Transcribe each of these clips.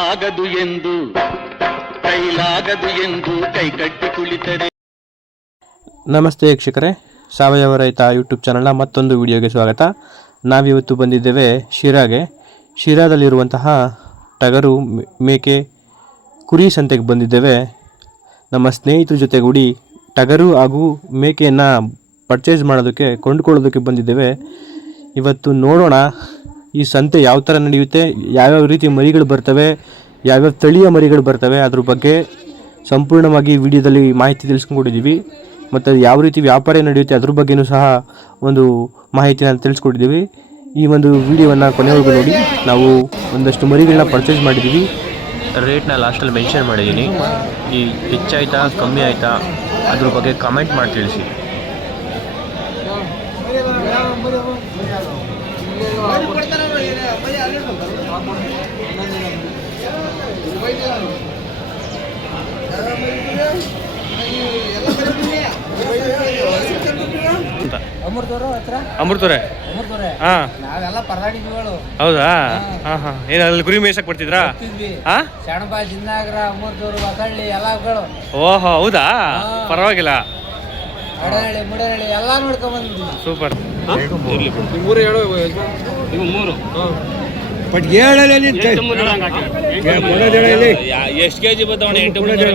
ಆಗದು ಎಂದು ಕೈಲಾಗದು ಎಂದು ಕೈಕಟ್ಟಿ ಕುಳಿತರೆ. ನಮಸ್ತೆ ವೀಕ್ಷಕರೇ, ಸಾವಯವ ರೈತ ಯೂಟ್ಯೂಬ್ ಚಾನಲ್ನ ಮತ್ತೊಂದು ವಿಡಿಯೋಗೆ ಸ್ವಾಗತ. ನಾವಿವತ್ತು ಬಂದಿದ್ದೇವೆ ಶಿರಾದಲ್ಲಿರುವಂತಹ ಟಗರು ಮೇಕೆ ಕುರಿ ಸಂತೆಗೆ ಬಂದಿದ್ದೇವೆ. ನಮ್ಮ ಸ್ನೇಹಿತರ ಜೊತೆಗೂಡಿ ಟಗರು ಹಾಗೂ ಮೇಕೆಯನ್ನು ಪರ್ಚೇಸ್ ಮಾಡೋದಕ್ಕೆ ಕೊಂಡುಕೊಳ್ಳೋದಕ್ಕೆ ಬಂದಿದ್ದೇವೆ. ಇವತ್ತು ನೋಡೋಣ ಈ ಸಂತೆ ಯಾವ ಥರ ನಡೆಯುತ್ತೆ, ಯಾವ್ಯಾವ ರೀತಿ ಮರಿಗಳು ಬರ್ತವೆ, ಯಾವ್ಯಾವ ತಳಿಯ ಮರಿಗಳು ಬರ್ತವೆ, ಅದ್ರ ಬಗ್ಗೆ ಸಂಪೂರ್ಣವಾಗಿ ವಿಡಿಯೋದಲ್ಲಿ ಮಾಹಿತಿ ತಿಳಿಸ್ಕೊಂಡಿದ್ದೀವಿ. ಮತ್ತು ಯಾವ ರೀತಿ ವ್ಯಾಪಾರ ನಡೆಯುತ್ತೆ ಅದ್ರ ಬಗ್ಗೆಯೂ ಸಹ ಒಂದು ಮಾಹಿತಿನ ತಿಳಿಸ್ಕೊಟ್ಟಿದ್ದೀವಿ. ಈ ಒಂದು ವಿಡಿಯೋವನ್ನು ಕೊನೆವರೆಗೂ ನೋಡಿ. ನಾವು ಒಂದಷ್ಟು ಮರಿಗಳನ್ನ ಪರ್ಚೇಸ್ ಮಾಡಿದ್ದೀವಿ. ರೇಟ್ನ ಲಾಸ್ಟಲ್ಲಿ ಮೆನ್ಷನ್ ಮಾಡಿದ್ದೀನಿ. ಈ ಹೆಚ್ಚಾಯ್ತಾ ಕಮ್ಮಿ ಆಯಿತಾ ಅದ್ರ ಬಗ್ಗೆ ಕಮೆಂಟ್ ಮಾಡಿ ತಿಳಿಸಿ. ಅಮೃತವ್ರೆ, ಹಾಂ, ಹೌದಾ? ಹಾಂ ಹಾಂ, ಏನು ಅಲ್ಲಿ ಕುರಿ ಮೇಯ್ಸಕ್ಕೆ ಬರ್ತಿದ್ರಾ? ಹಾಂ, ಓಹೋ, ಹೌದಾ? ಪರವಾಗಿಲ್ಲ, ಸೂಪರ್. ಎಷ್ಟು ಕೆಜಿ ಬರ್ತಾವಣ? 8,000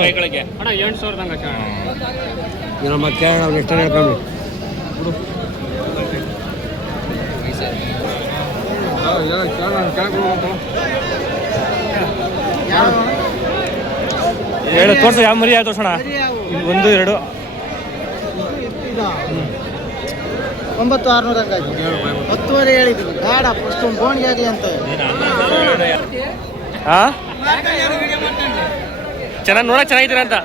ಹೇಳು, ತೋರ್ಸ. ಯಾವ ಮರಿ ಯಾವ ತೋರ್ಸೋಣ? 1, 2, 9,600 10,000 ಹೇಳಿದ್ರು. ಬೇಡ, ಫಸ್ಟ್ ಒಂದು ಬೋಣಿಗೆ ಆಗಲಿ ಅಂತ. ಹಾಂ, ಚೆನ್ನಾಗಿ ನೋಡಕ್ಕೆ ಚೆನ್ನಾಗಿದ್ದೀರ ಅಂತ.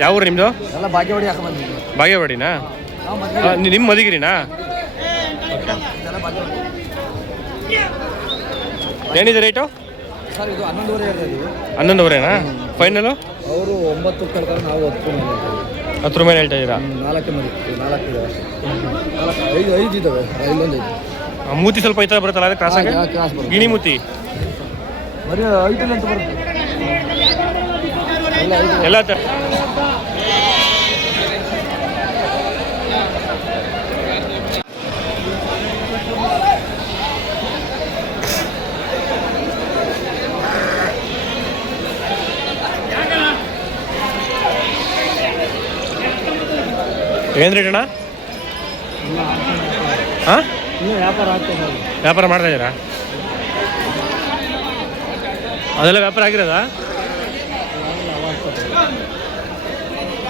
ಯಾವ ಊರು ನಿಮ್ಮದು? ಎಲ್ಲ ಭಾಗ್ಯವಾಡಿ ಹಾಕೊಂಡ್ಬಂದಿದ್ದೀವಿ. ಬಾಗೇವಾಡಿನಾ? ನಿಮ್ಮ ಮದಿಗಿರಿನಾ? ಏನಿದೆ ರೇಟು? ಸರ್, ಇದು 11,500 ಹೇಳ್ತಾ ಇದ್ದೀವಿ. 11,500ನಾ ಫೈನಲು? ಅವರು 9 ಕಳ್ತಾರೆ, ನಾವು 10 ಮೇಲೆ ಹೇಳ್ತಾ ಇದ್ದೀರಾ? 4 ಮರಿ, 4 ಇದಾವೆ, 5 ಇದ್ದಾವೆ, ಇಲ್ಲೊಂದು ಐದು. ಮೂತಿ ಸ್ವಲ್ಪ ಈ ಥರ ಬರುತ್ತಲ್ಲ, ಅದು ಕ್ರಾಸ್ ಆಗಿ ಗಿಣಿ ಮೂತಿ ಮರಿ 5 ಅಂತ ಬರುತ್ತೆ ಎಲ್ಲ. ಏನು ರೇಟ್ ಅಣ್ಣ? ಹಾಂ, ವ್ಯಾಪಾರ ಮಾಡ್ತಾ ಇದ್ದೀರಾ? ಅದೆಲ್ಲ ವ್ಯಾಪಾರ ಆಗಿರೋದಾ? ವ್ಯಾಪಾರ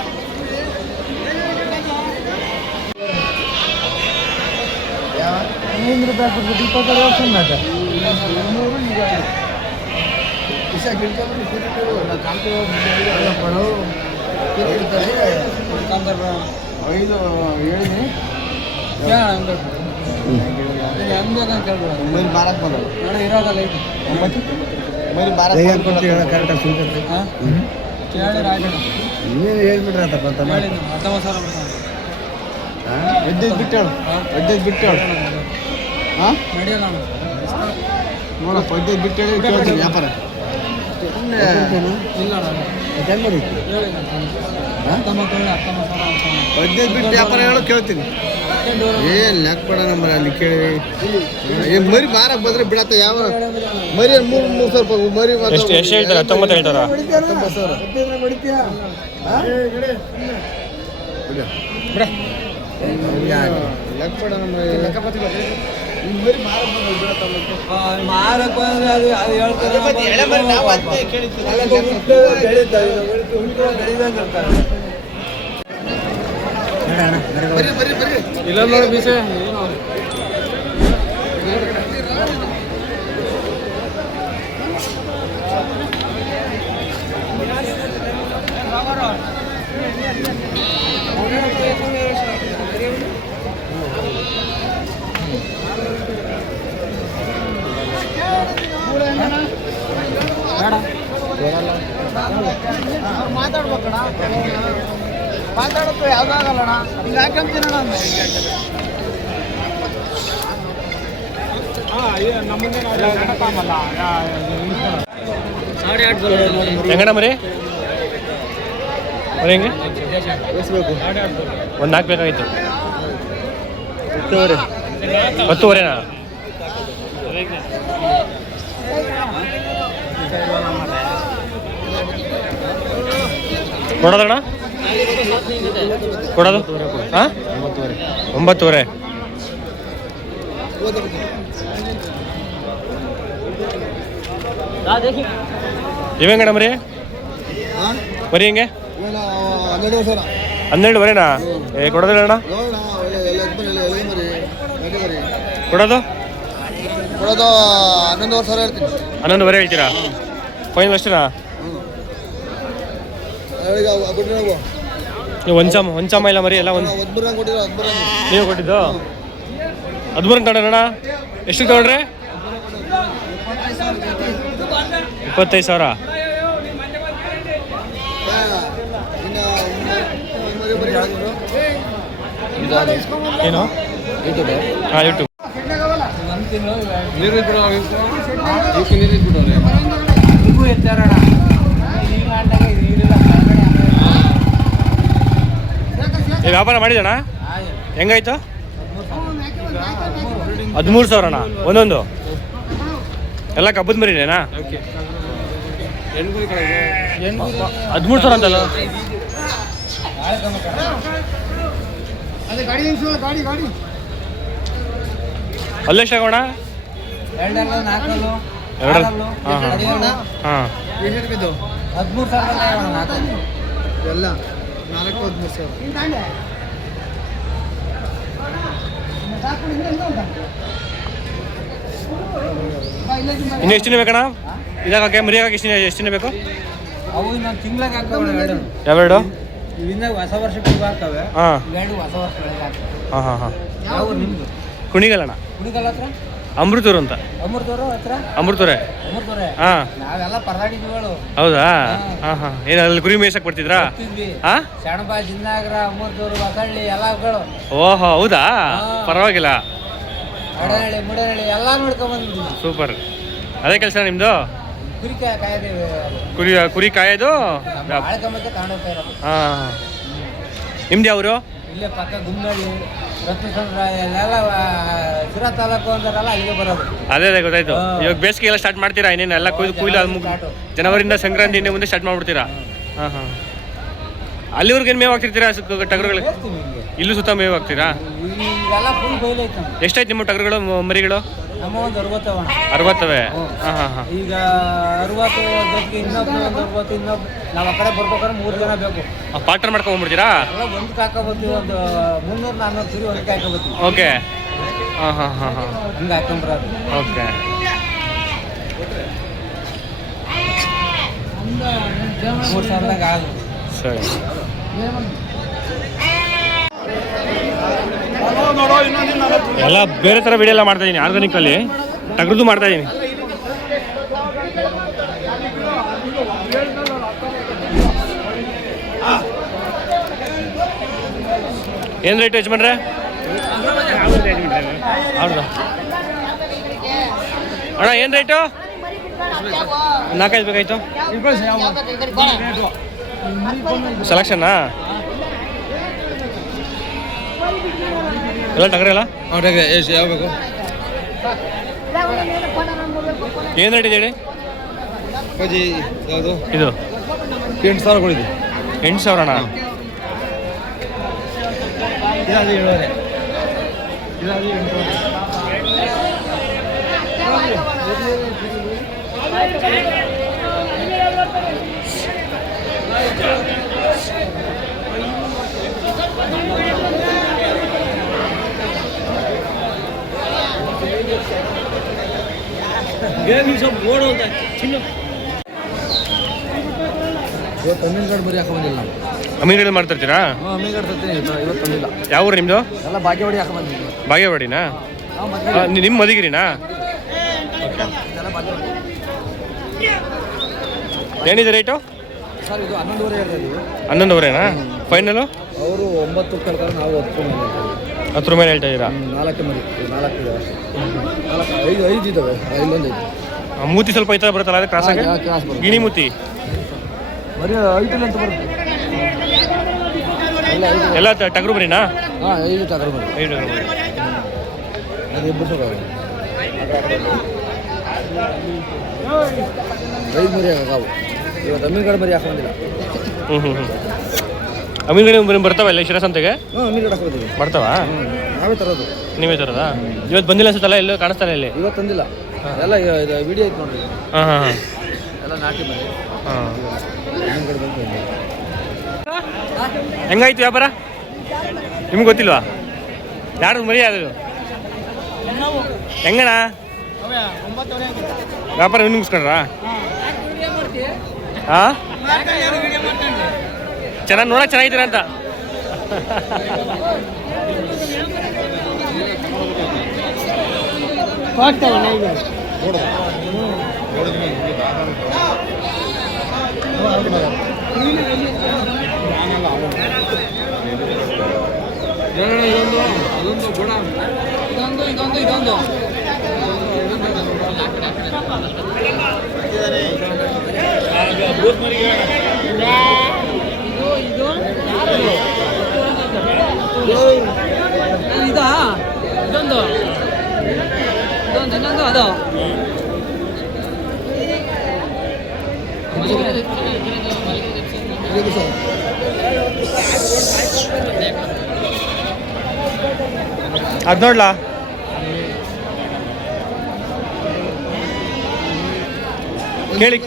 ಬಿಟ್ಟು ವ್ಯಾಪಾರ ಹೇಳೋ ಕೇಳ್ತೀನಿ. ಏನ್ ಲೆಕ್ಕ ಕೊಡ ನಂಬರ್ ಅಲ್ಲಿ ಕೇಳಿ. ಮರಿ ಮಾರಕ್ ಬಂದ್ರೆ ಬಿಡತ್ತ. ಯಾವ ಮರಿ 3,000 ರೂಪಾಯಿ ಮರಿ. ಎಷ್ಟು ಹೇಳ್ತಾರೆ? 19 ಹೇಳ್ತಾರ? 19,000 ಲೆಕ್ಕ ಕೊಡ ನಮ್ಮ ಮಾರಕ್ ಬಂದ್ರೆ ಅದು ಇಲ್ಲ ನೋಡಿ ಬೀಸ. ಮಾತಾಡ್ಬೇಕಣ್ಣ, ಮಾತಾಡೋದು ಯಾವ್ದಾಗಲ್ಲಣ್ಣ. ಹೆಂಗಣ್ಣ ಮರಿ ಮರಿ ಹೆಂಗೆ ಒಂದು 4 ಬೇಕಾಗಿತ್ತು. 10:30ನಾ? ಕೊಡೋದಣ್ಣ ಕೊಡೋದು ಹಾಂ 9:30. ಇವೆಂಗಣ್ಣ ಮರಿ ಮರಿ ಹೆಂಗೆ 12:30ನಾ? ಕೊಡೋದಿಲ್ಲ ಅಣ್ಣ ಕೊಡೋದು 11,000 ಹೇಳ್ತೀನಿ. 11:30 ಹೇಳ್ತೀರಾ? ಫೈನಲ್ ಅಷ್ಟೇನಾ? ನೀವು ಒಂದು ಚಾಮ ಇಲ್ಲ ಮರಿ ಎಲ್ಲ ಒಂದು ನೀವು ಕೊಟ್ಟಿದ್ದು 13 ತಗೊಂಡ್ರಣ್ಣ? ಎಷ್ಟು ತಗೊಂಡ್ರೆ? 25,000. ಏನು ಹಾಂ ಯೂಟ್ಯೂಬ್ ವ್ಯಾಪಾರ ಮಾಡಿದಣ್ಣ? ಹೆಂಗಾಯ್ತು? 13,000 ಅಣ್ಣ ಒಂದೊಂದು? ಎಲ್ಲ ಕಬ್ಬದ ಮರಿನೇನಾ? 13,000 ಅಂತಲ್ಲ? ಅಲ್ಲೆಷ್ಟಾಗೋಣ? 2 ಹಾಂ ಎಲ್ಲ 4,13,000. ಇನ್ನು ಎಷ್ಟು ದಿನ ಬೇಕಣ್ಣ ಇದಾಗಕ್ಕೆ ಮರಿ ಆಗಕ್ಕೆ? ಎಷ್ಟು ದಿನ ಬೇಕು? ಅವು ಇನ್ನೊಂದು ತಿಂಗ್ಳಾಗ ಹಾಕವೆ ಯಾವೆರಡು? ಇವಿಂದ ಹೊಸ ವರ್ಷಕ್ಕೆ ಇವು ಹಾಕವೆ. ಹಾಂ ಇವೆರಡು ಹೊಸ ವರ್ಷಗಳಿಗೆ ಹಾಕ್ತವೆ. ಹಾಂ ಹಾಂ ಹಾಂ. ಯಾವ ನಿಮ್ಮದು? ಕುಣಿಗಲ್ಲಣ್ಣ. ಕುಣಿಗಲ್ ಹತ್ರ ಅಮೃತೂರು ಅಂತ. ಅಮೃತೂರು ಹತ್ರ? ಅಮೃತೂರೇ. ಅಮೃತೂರೇ. ಹಾಂ ನಾವೆಲ್ಲ ಪರದಾಡಿದ್ವಿಗಳು. ಹೌದಾ? ಹಾಂ ಹಾಂ. ಏನು ಅಲ್ಲಿ ಕುರಿ ಮೇಯ್ಸಕ್ಕೆ ಬರ್ತಿದ್ರಾ? ಹಾಂ ಶಣಬ, ಜಿನ್ನಾಗರ, ಅಮೃತೂರು, ಹೊಸಳ್ಳಿ ಎಲ್ಲಗಳು. ಓಹೋ ಹೌದಾ? ಪರವಾಗಿಲ್ಲ. ಅಡನಹಳ್ಳಿ, ಮುಡನಹಳ್ಳಿ ಎಲ್ಲ ನೋಡ್ಕೊಂಡ್ ಬಂದಿದ್ವಿ. ಸೂಪರ್. ಅದೇ ಕೆಲಸ ನಿಮ್ಮದು? ಕುರಿ ಕಾಯ್ದೇವೆ. ಕುರಿ ಕಾಯೋದು? ಆಳ್ಕೊಂಬಕ್ಕೆ ತಗೊಂಡೋಗ್ತಾ ಇರೋದು. ಹಾಂ. ನಿಮ್ದು ಯಾವರು? ಇಲ್ಲೇ ಪಕ್ಕ ಗುಮ್ಮಳ್ಳಿ, ರತ್ನಸಂದ್ರ ಎಲ್ಲ ಶಿರಾ ತಾಲೂಕು ಅಂತಾರಲ್ಲ ಅಲ್ಲಿಗೆ ಬರೋದು. ಅದೇ ಗೊತ್ತಾಯ್ತು. ಇವಾಗ ಬೇಸಿಗೆ ಎಲ್ಲ ಸ್ಟಾರ್ಟ್ ಮಾಡ್ತೀರಾ? ಇನ್ನೇನು ಎಲ್ಲ ಕೊಯ್ಲು ಜನವರಿಂದ ಸಂಕ್ರಾಂತಿಯಿಂದ ಮುಂದೆ ಸ್ಟಾರ್ಟ್ ಮಾಡ್ಬಿಡ್ತೀರಾ? ಹಾಂ ಹಾಂ. ಅಲ್ಲಿವರೆಗೆ ಏನು ಮೇವು ಹಾಕ್ತಿರ್ತೀರಾ ಟಗರುಗಳಿಗೆ? ಇಲ್ಲೂ ಸುತ್ತ ಮೇವು ಹಾಕ್ತೀರಾ? ಈಗೆಲ್ಲ ಫುಲ್ ಬಯಲೈತೆ. ಎಷ್ಟಾಯ್ತು ನಿಮ್ಮ ಟಗರುಗಳು ಮರಿಗಳು? ನಮ್ಮ ಒಂದು 60 60 ಹಾಂ ಹಾಂ ಹಾಂ. ಈಗ 60 ಜೊತೆಗೆ ಇನ್ನೊಬ್ಬರು ಒಂದು 60 ಇನ್ನೊಬ್ರು ನಾವು ಆ ಕಡೆ ಬರ್ಬೇಕಾದ್ರೆ 3 ಜನ ಬೇಕು. ಪಾರ್ಟ್ನರ್ ಮಾಡ್ಕೊಂಡ್ಬಿಡ್ತೀರಾ? ಎಲ್ಲ ಒಂದಕ್ಕೆ ಹಾಕೋಬತ್ತೀವಿ. ಒಂದು 300-400 ಕುರಿ ಒಂದಕ್ಕೆ ಹಾಕೋಬತ್ತೀವಿ. ಓಕೆ. ಹಾಂ ಹಾಂ ಹಾಂ ಹಾಂ. ಹಂಗೆ ಹಾಕೊಂಬರೋದು. ಓಕೆ. $3,000 ಆಗೋದು. ಸರಿ. ಎಲ್ಲ ಬೇರೆ ಥರ ವಿಡಿಯೋ ಎಲ್ಲ ಮಾಡ್ತಾ ಇದ್ದೀನಿ. ಆರ್ಗಾನಿಕಲ್ಲಿ ಟಗರದ್ದು ಮಾಡ್ತಾ ಇದ್ದೀನಿ. ಏನು ರೇಟ್ ಯಜಮಾನ್ರೆ? ಹೌದಾ ಅಣ್ಣ? ಏನು ರೇಟು? 4-5 ಬೇಕಾಯ್ತು. ಸೆಲೆಕ್ಷನ್ನಾ? ಎಲ್ಲ ಟಗರ ಎಲ್ಲ ಯಾವ ಬೇಕು? ಏನು ರೇಟ್ ಇದೆ ಹೇಳಿ? ಕೆಜಿ ಯಾವುದು ಇದು? 8,000 ಕೊಡಿದೆ. 8,000 ಅಣ್ಣ? ಇದಾದ 7,500. ಇದಾದ 8,000. ಇವತ್ತು ಅಮೀನ್ಗಢ ಮರಿ ಹಾಕೊಂಬಂದಿಲ್ಲ ನಾವು. ಅಮೀನ್ಗಢ ಮಾಡ್ತಿರ್ತೀರಾ? ಅಮೀನ್ಗಢ ತರ್ತೀನಿ. ಇವತ್ತು ಬಂದಿಲ್ಲ. ಯಾವ ಊರು ನಿಮ್ಮದು? ಎಲ್ಲ ಬಾಗೇವಾಡಿ ಹಾಕೊಂಬಂದಿದ್ದೀವಿ. ಬಾಗೇವಾಡಿನಾ? ನಿಮ್ಮ ಮದಿಗಿರಿನಾ? ಏನಿದೆ ರೇಟು? ಸರ್ ಇದು 11,500 ಹೇಳ್ತಾ ಇದ್ದೀವಿ. 11,500ನಾ? ಫೈನಲು? ಅವರು 9 ಕರ್ತಾರೆ, ನಾವು 10 ಮೇಲೆ ಹೇಳ್ತಾ ಇದ್ದೀರಾ? 4 ಮರಿ, 4 ಇದಾವೆ, 5 ಇದ್ದಾವೆ, ಇಲ್ಲೊಂದು ಐತೆ. ಮೂತಿ ಸ್ವಲ್ಪ ಈ ಥರ ಬರುತ್ತಲ್ಲ ಅದು ಕ್ರಾಸಾಗಿ? ಕ್ರಾಸ್ ಬರುತ್ತೆ. ಗಿಣಿ ಮೂತಿ ಮರಿ 5 ಅಂತ ಬರುತ್ತೆ. ಎಲ್ಲ ಟಗರು ಮರಿನಾ? ಹಾಂ, 5 ಟಗರು ಮರಿ. 5 ಟಗರು ಮರಿ. ಅದು ಎಬ್ಬಿಸೋದು 5 ಮರಿ ಆಗಾವು. ಇವತ್ತು ಅಮೀನ್ಗಡ ಮರಿ ಹಾಕೊಂಡಿಲ್ಲ. ಅಮೀನ್ಗಡೆ ಮರಿ ಬರ್ತಾವ ಇಲ್ಲ ಶಿರಸಂತೆಗೆ? ಹಾಂ, ಅಮೀನ್ಗಡ ಹಾಕೋತೀವಿ. ಬರ್ತಾವ? ನಾವೇ ತರೋದು. ನೀವೇ ತರೋದಾ? ಇವತ್ತು ಬಂದಿಲ್ಲ ಅನ್ಸುತ್ತಲ್ಲ, ಎಲ್ಲೂ ಕಾಣಿಸ್ತಾನೆ ಇಲ್ಲಿ? ಇವತ್ತು ತಂದಿಲ್ಲ, ಎಲ್ಲ ಇದು ವಿಡಿಯೋ ಐತೆ ನೋಡ್ರಿ. ಹಾಂ ಹಾಂ ಹಾಂ, ಎಲ್ಲ ನಾಟಿ ಮರಿ. ಹಾಂ. ಅಮೀನ್ಗಡ ಬಂದು ಹೆಂಗಾಯ್ತು ವ್ಯಾಪಾರ? ನಿಮ್ಗೆ ಗೊತ್ತಿಲ್ವಾ? ಯಾರು ಮರಿ ಅದು ಹೆಂಗಣ ವ್ಯಾಪಾರ ಇನ್ನೂ ಮುಗಿಸ್ಕೊಂಡ್ರಾ? ಹಾಂ, ಚೆನ್ನಾಗಿ ನೋಡಕ್ಕೆ ಚೆನ್ನಾಗಿದ್ದೀರ ಅಂತ. ಇದೊಂದು ಇನ್ನೊಂದು ಅದು ಅದು ನೋಡ್ಲಾ? ಕೇಳಿ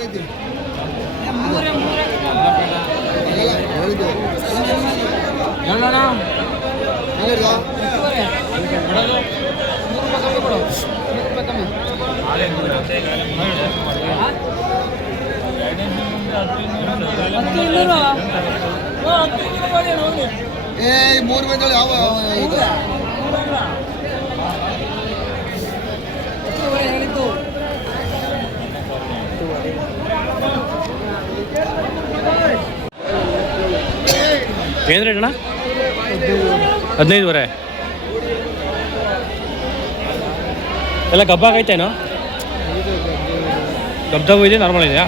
ಏ 3 ಮಂದಿ ಯಾವ ಏನು ರೇಟ್ ಅಣ್ಣ? 15 ಎಲ್ಲ ಗಬ್ಬಾಗೈತೇನೋ? ಗಬ್ದವು ಇದೆ, ನಾರ್ಮಲ್ ಇದೆಯಾ?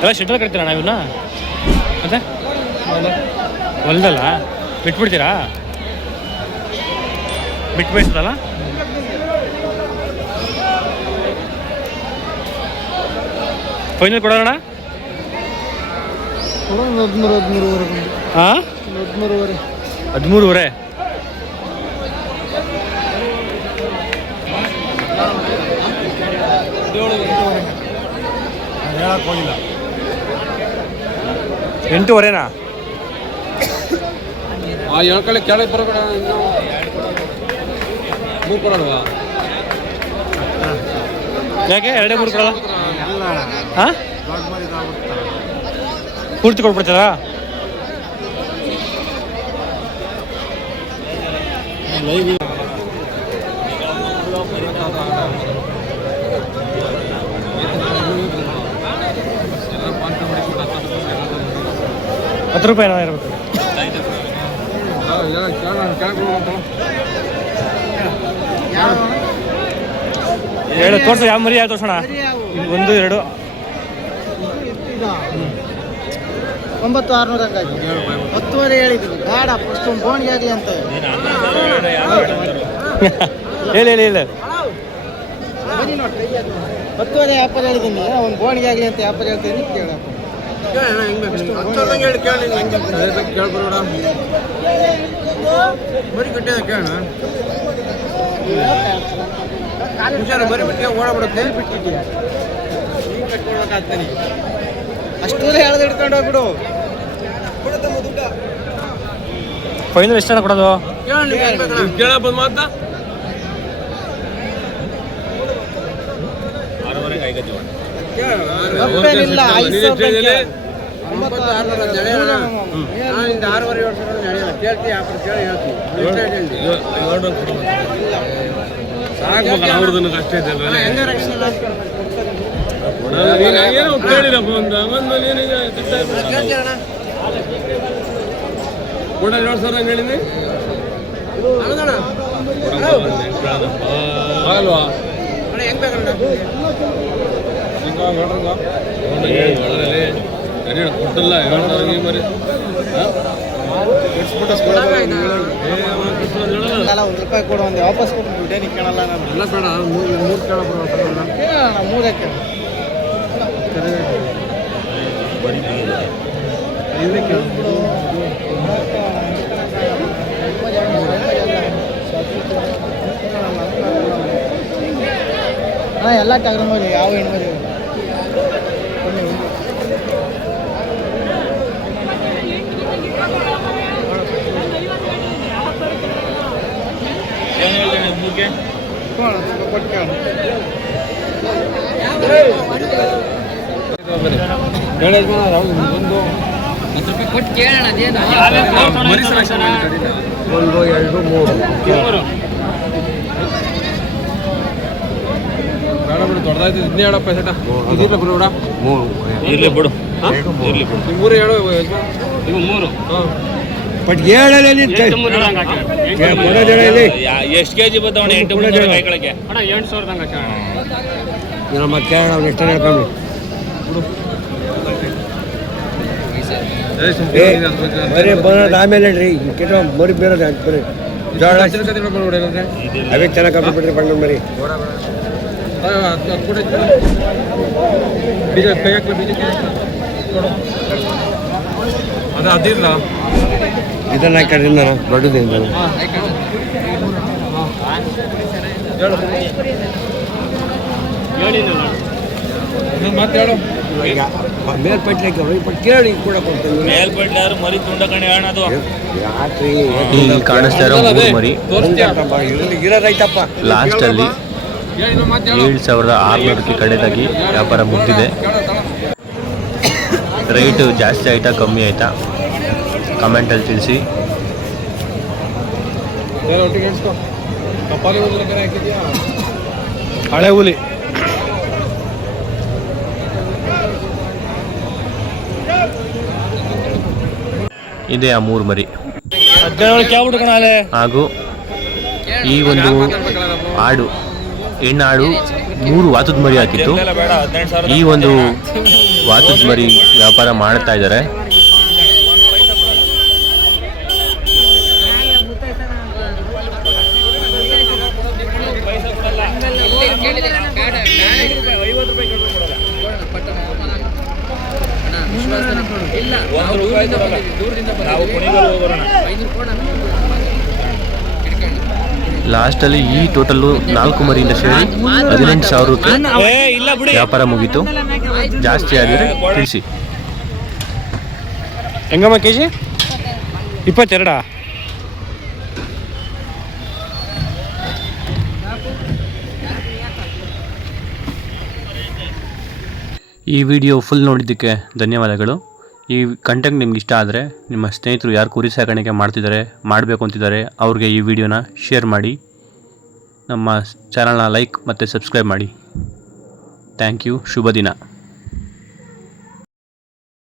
ಎಲ್ಲ ಶೆಡ್ರಲ್ಲಿ ಕಟ್ತೀರಾ ಅಣ್ಣ ಇವನ್ನ? ಮತ್ತೆ ಹೊಲ್ದಲ್ಲ ಬಿಟ್ಬಿಡ್ತೀರಾ? ಬಿಟ್ಟು ಬೇಯಿಸ್ತದಲ್ಲ? ಫೈನಲ್ ಕೊಡೋಣ? 13 ಹಾಂ, 13.5. ಹೇಳಕ್ ಹೋಗಿಲ್ಲ. 8.5ನಾ? ಹೇಳ್ಕೊಳ್ಳಿ, ಕೆಳಗೆ ಬರೋಬೇಡ. 3 ಕೊಡೋಲ್ವಾ? ಯಾಕೆ 2-3 ಕೊಡಲ್ಲ? ಹಾಂ, ಪೂರ್ತಿ ಕೊಟ್ಬಿಡ್ತದಾ? ₹10 ಇರಬೇಕು. ಹೇಳು, ತೋರ್ಸ ಯಾವ ಮರಿ ಯಾವ ತೋರ್ಸೋಣ? 1, 2 9,600 ಹಂಗಾಯ್ತು. 10,500 ಹೇಳಿದ್ದೀನಿ. ಬೇಡ, ಫಸ್ಟ್ ಒಂದು ಬೋಣಿಗೆ ಆಗಲಿ ಅಂತ ಹೇಳಿ ಹೇಳಿ ಹೇಳಿ. 10,500 ವ್ಯಾಪಾರ ಹೇಳಿದ್ದೀನಿ, ಒಂದು ಬೋಣಿಗೆ ಆಗಲಿ ಅಂತ ವ್ಯಾಪಾರ ಹೇಳ್ತೀನಿ. ಕೇಳಪ್ಪ, ಕೇಳ್ಕೊಡ ಬರೀ ಕಟ್ಟಿದ ಕೇಳ ಬರೀ ಬಿಟ್ಟು ಓಡಾಬಿಡುತ್ತೆ. ಬಿಟ್ಟಿದ್ದೀಯ ಕಟ್ಕೊಳ್ಬೇಕಾಗ್ತಾನೆ. ಅಷ್ಟು ಹೇಳ್ದು ಹಿಡ್ಕೊಂಡು ಹೋಗ್ಬಿಡು. ಫೈನಲ್ ಎಷ್ಟು ಕೊಡೋದು? ಕೇಳಪ್ಪ ಮಾತಾ. 6.5 ಸಾಕು, ಅವ್ರದನ್ನು ಅಷ್ಟೇ ಇದೆ. ಒಂದು ರೂಪಾಯಿ ಕೊಡು, ಒಂದು ವಾಪಸ್ ಕೊಟ್ಟು ದುಡ್ಡೇನು ಕೇಳಲ್ಲ ನಾನು. ಎಲ್ಲ ಬೇಡ, ಮೂರು ಕೇಳೋಣ, ಮೂರೇ ಕೇಳ. ಎಲ್ಲ ತಗೊಂಡು ಯಾವ ಹೆಣ್ಮರಿ ಒಂದು ಎರಡು ಮೂರು ದೊಡ್ಡದಾಯ್ತು. ಇದನ್ನೇ ಹೇಳಪ್ಪ ಸೆಟ ಇದಿಲ್ಲ ಬಿಡು ಬಿಡ. ಮೂರು ಇರಲಿ ಬಿಡು, ಇರಲಿ ಬಿಡು. ಮೂರು ಹೇಳು, ಇವು ಮೂರು. ಬಟ್ ಹೇಳಲ್ಲ ಎಷ್ಟು ಕೆ ಜಿ ಬರ್ತಾವಣ? 8 ಕೈಗಳಿಗೆ 8,000 ನಮ್ಮ ಕೇಳೋಣ. ಅವ್ನು ಎಷ್ಟು ಹೇಳ್ಕೊಂಡು ಬರೀ ಬರೋದು ಆಮೇಲೆ ಹೇಳ್ರಿ. ಕೆಟ್ಟ ಮರಿ ಬೇರೋದು ಬರೀ ಜೋಳ ಅವೇ ಚೆನ್ನಾಗಿ ಕಟ್ಬಿಟ್ರಿ ಬಣ್ಣ ಮರಿ. ಅದು ಅದಿಲ್ಲ, ಇದನ್ನ ಹಾಕಿದ್ರಿಂದ ದೊಡ್ಡದಿಂದ ಮೇಲ್ಪಟ್ಲೆ ಕೇಳಿ ಕೂಡ ಕೊಡ್ತೀನಿ. ಮೇಲ್ಪಟ್ಲೆ ಯಾರು ಮರಿ ತುಂಡ ಕಣೆ ಅದು ಇಲ್ಲಿ ಕಾಣಿಸ್ತಾ ಇರೋ ಮೂರು ಮರಿ ಇರೋದೈತಪ್ಪ. ಲಾಸ್ಟಲ್ಲಿ 7,600ಕ್ಕೆ ಕಡೆದಾಗಿ ವ್ಯಾಪಾರ ಮುಗ್ದಿದೆ. ರೇಟು ಜಾಸ್ತಿ ಆಯಿತಾ ಕಮ್ಮಿ ಆಯಿತಾ ಕಮೆಂಟಲ್ಲಿ ತಿಳಿಸಿ. ಹಳೆ ಹುಲಿ ಇದೆ ಆ ಮೂರು ಮರಿ. ಹಾಗೂ ಈ ಒಂದು ಆಡು ಹೆಣ್ಣಾಡು 3 ವಾತದ ಮರಿ ಹಾಕಿತ್ತು. ಈ ಒಂದು ವಾತದ ಮರಿ ವ್ಯಾಪಾರ ಮಾಡ್ತಾ ಇದ್ದಾರೆ. ಲಾಸ್ಟಲ್ಲಿ ಈ ಟೋಟಲ್ಲು 4 ಮರಿಯಿಂದ ಸೇರಿ 18,000ಕ್ಕೆ ವ್ಯಾಪಾರ ಮುಗೀತು. ಜಾಸ್ತಿ ಆಗಿದ್ರೆ ತಿಳಿಸಿ. ಹೆಂಗಮ್ಮ ಕೆ ಜಿ 22? ಈ ವಿಡಿಯೋ ಫುಲ್ ನೋಡಿದ್ದಕ್ಕೆ ಧನ್ಯವಾದಗಳು. ಈ ಕಂಟೆಂಟ್ ನಿಮ್ಗೆ ಇಷ್ಟ ಆದರೆ ನಿಮ್ಮ ಸ್ನೇಹಿತರು ಯಾರು ಕುರಿ ಸಾಕಾಣಿಕೆ ಮಾಡ್ತಿದ್ದಾರೆ, ಮಾಡಬೇಕು ಅಂತಿದ್ದಾರೆ, ಅವ್ರಿಗೆ ಈ ವಿಡಿಯೋನ ಶೇರ್ ಮಾಡಿ. ನಮ್ಮ ಚಾನಲ್ನ ಲೈಕ್ ಮತ್ತು ಸಬ್ಸ್ಕ್ರೈಬ್ ಮಾಡಿ. Thank you. ಶುಭ ದಿನ.